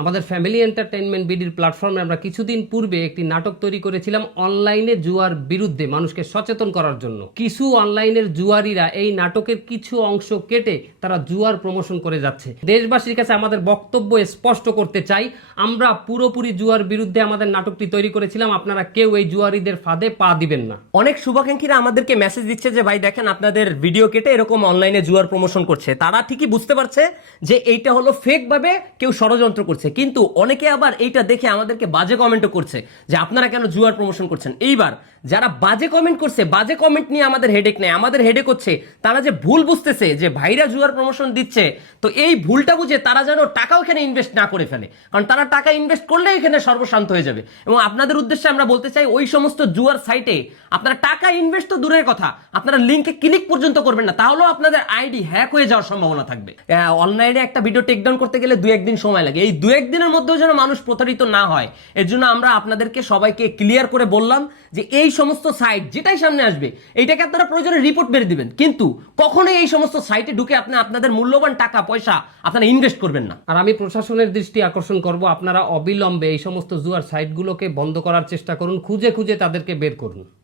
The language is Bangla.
আমাদের ফ্যামিলি এন্টারটেনমেন্ট বিডির প্ল্যাটফর্মে আমরা কিছুদিন পূর্বে একটি নাটক তৈরি করেছিলাম অনলাইনে জুয়ার বিরুদ্ধে মানুষকে সচেতন করার জন্য। কিছু অনলাইনের জুয়ারিরা এই নাটকের কিছু অংশ কেটে তারা জুয়ার প্রমোশন করে যাচ্ছে। দেশবাসীর কাছে আমাদের বক্তব্য স্পষ্ট করতে চাই, আমরা পুরোপুরি জুয়ার বিরুদ্ধে আমাদের নাটকটি তৈরি করেছিলাম, আপনারা কেউ এই জুয়ারিদের ফাঁদে পা দিবেন না। অনেক শুভাকাঙ্ক্ষীরা আমাদেরকে মেসেজ দিচ্ছে যে, ভাই, দেখেন আপনাদের ভিডিও কেটে এরকম অনলাইনে জুয়ার প্রমোশন করছে। তারা ঠিকই বুঝতে পারছে যে, এইটা হলো ফেক ভাবে কেউ ষড়যন্ত্র করছে। কিন্তু অনেকে আবার এইটা দেখে আমাদেরকে বাজে কমেন্টও করছে যে আপনারা কেন জুয়ার প্রমোশন করছেন? এইবার যারা বাজে কমেন্ট করছে, বাজে কমেন্ট নিয়ে আমাদের হেডেক নেই। আমাদের হেডেক হচ্ছে তারা যে ভুল বুঝতেছে যে ভাইরা জুয়ার প্রমোশন দিচ্ছে, তো এই ভুলটা বুঝে তারা যেন টাকাও এখানে ইনভেস্ট না করে ফেলে। কারণ তারা টাকা ইনভেস্ট করলে এখানে সর্বশান্ত হয়ে যাবে। এবং আপনাদের উদ্দেশ্যে আমরা বলতে চাই, ওই সমস্ত জুয়ার সাইটে আপনারা টাকা ইনভেস্ট তো দূরের কথা, আপনারা লিঙ্কে ক্লিক পর্যন্ত করবেন না, তাহলেও আপনাদের আইডি হ্যাক হয়ে যাওয়ার সম্ভাবনা থাকবে। অনলাইনে একটা ভিডিও টেক ডাউন করতে গেলে দু একদিন সময় লাগে। এই দু একদিনের মধ্যেও যেন মানুষ প্রতারিত না হয়। এর জন্য আমরা আপনাদেরকে সবাইকে ক্লিয়ার করে বললাম যে এই সমস্ত সাইট যেটাই সামনে আসবে, এইটাকে আপনারা প্রয়োজনে রিপোর্ট মেরে দিবেন। কিন্তু কখনোই এই সমস্ত সাইটে ঢুকে আপনি আপনাদের মূল্যবান টাকা, পয়সা আপনারা ইনভেস্ট করবেন না। আর আমি প্রশাসনের দৃষ্টি আকর্ষণ করব। আপনারা অবিলম্বে এই সমস্ত জুয়ার সাইটগুলোকে বন্ধ করার চেষ্টা করুন। খুঁজে খুঁজে তাদেরকে বের করুন।